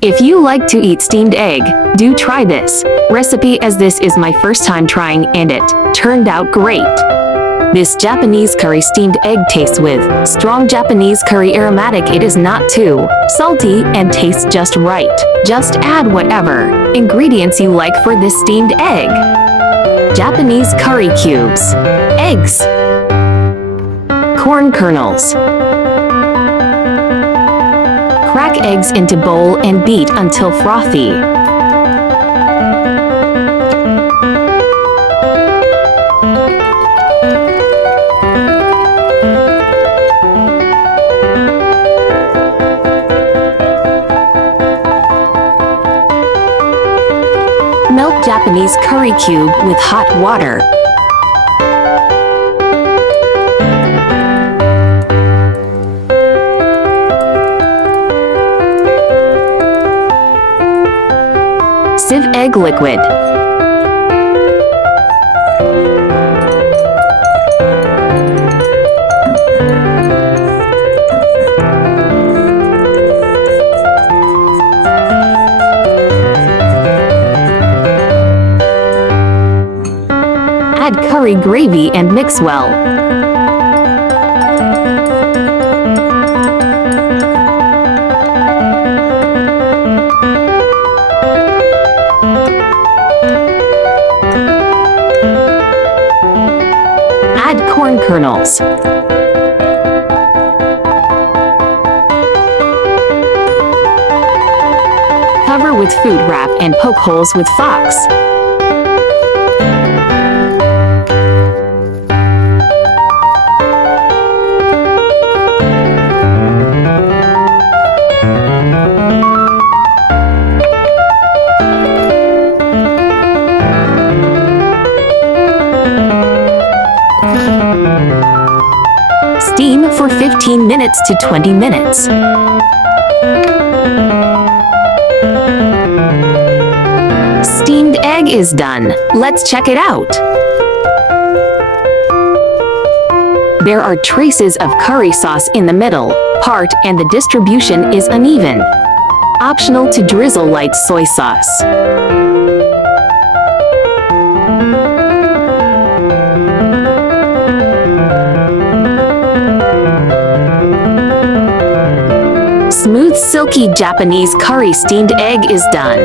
If you like to eat steamed egg, do try this recipe, as this is my first time trying and it turned out great. This Japanese curry steamed egg tastes with strong Japanese curry aromatic. It is not too salty and tastes just right. Just add whatever ingredients you like for this steamed egg. Japanese curry cubes, eggs, corn kernels. Crack eggs into bowl and beat until frothy. Melt Japanese curry cube with hot water. Sieve egg liquid. Add curry gravy and mix well. Add corn kernels. Cover with food wrap and poke holes with forks. Steam for 15 minutes to 20 minutes. Steamed egg is done. Let's check it out. There are traces of curry sauce in the middle part and the distribution is uneven. Optional to drizzle light soy sauce. Smooth, silky Japanese curry steamed egg is done.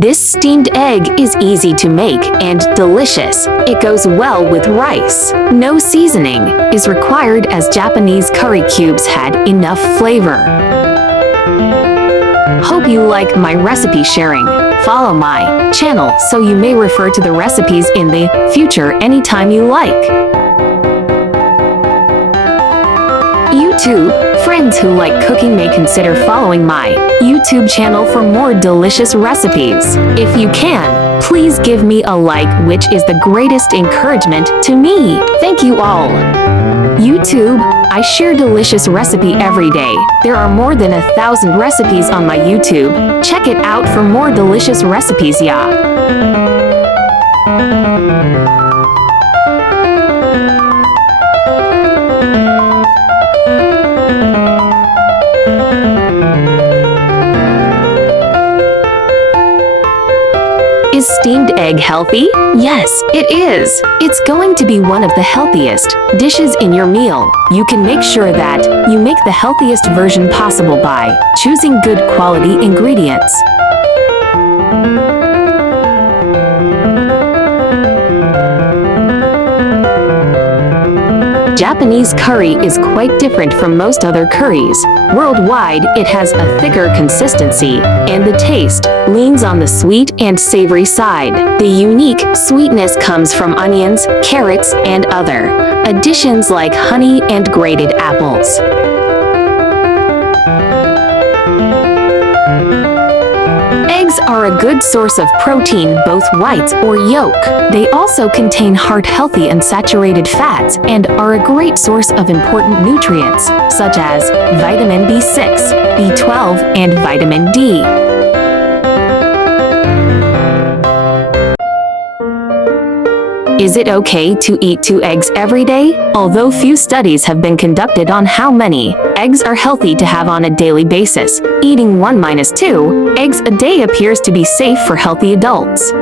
This steamed egg is easy to make and delicious. It goes well with rice. No seasoning is required as Japanese curry cubes had enough flavor. Hope you like my recipe sharing. Follow my channel so you may refer to the recipes in the future anytime you like. YouTube friends who like cooking may consider following my YouTube channel for more delicious recipes. If you can, please give me a like, which is the greatest encouragement to me. Thank you all. YouTube, I share delicious recipe every day. There are more than 1,000 recipes on my YouTube. Check it out for more delicious recipes, yeah. Is steamed egg healthy? Yes, it is. It's going to be one of the healthiest dishes in your meal. You can make sure that you make the healthiest version possible by choosing good quality ingredients. Japanese curry is quite different from most other curries. Worldwide, it has a thicker consistency, and the taste leans on the sweet and savory side. The unique sweetness comes from onions, carrots, and other additions like honey and grated apples. Eggs are a good source of protein, both whites or yolk. They also contain heart-healthy unsaturated fats and are a great source of important nutrients, such as vitamin B6, B12, and vitamin D. Is it okay to eat 2 eggs every day? Although few studies have been conducted on how many eggs are healthy to have on a daily basis, eating 1-2 eggs a day appears to be safe for healthy adults.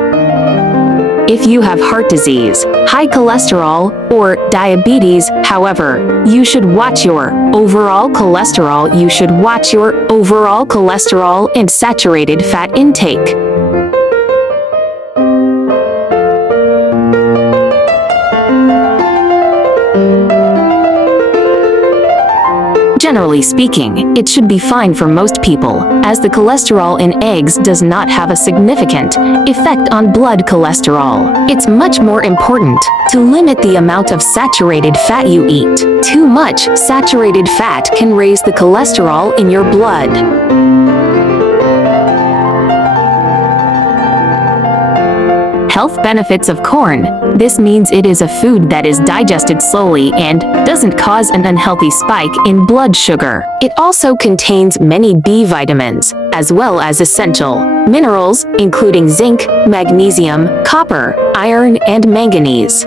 If you have heart disease, high cholesterol, or diabetes, however, you should watch your overall cholesterol. You should watch your overall cholesterol and saturated fat intake. Generally speaking, it should be fine for most people, as the cholesterol in eggs does not have a significant effect on blood cholesterol. It's much more important to limit the amount of saturated fat you eat. Too much saturated fat can raise the cholesterol in your blood. Health benefits of corn. This means it is a food that is digested slowly and doesn't cause an unhealthy spike in blood sugar. It also contains many B vitamins, as well as essential minerals, including zinc, magnesium, copper, iron, and manganese.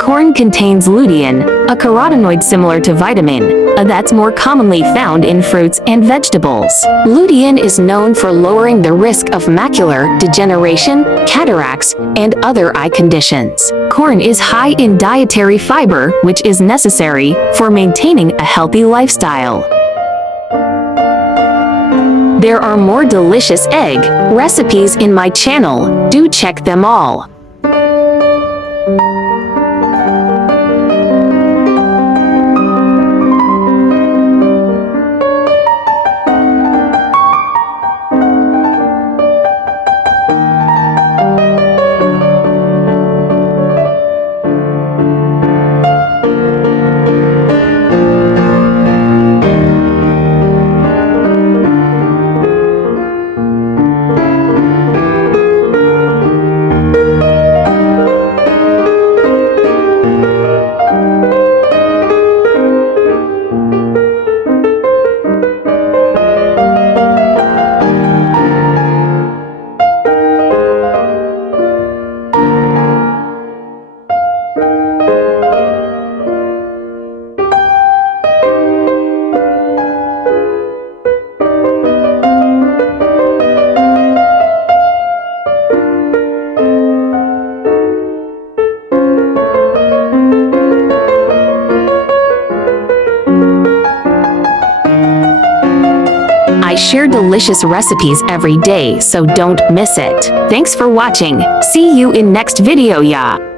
Corn contains lutein, a carotenoid similar to vitamin that's more commonly found in fruits and vegetables. Lutein is known for lowering the risk of macular degeneration, cataracts, and other eye conditions. Corn is high in dietary fiber, which is necessary for maintaining a healthy lifestyle. There are more delicious egg recipes in my channel. Do check them all. I share delicious recipes every day, so don't miss it. Thanks for watching. See you in next video, ya.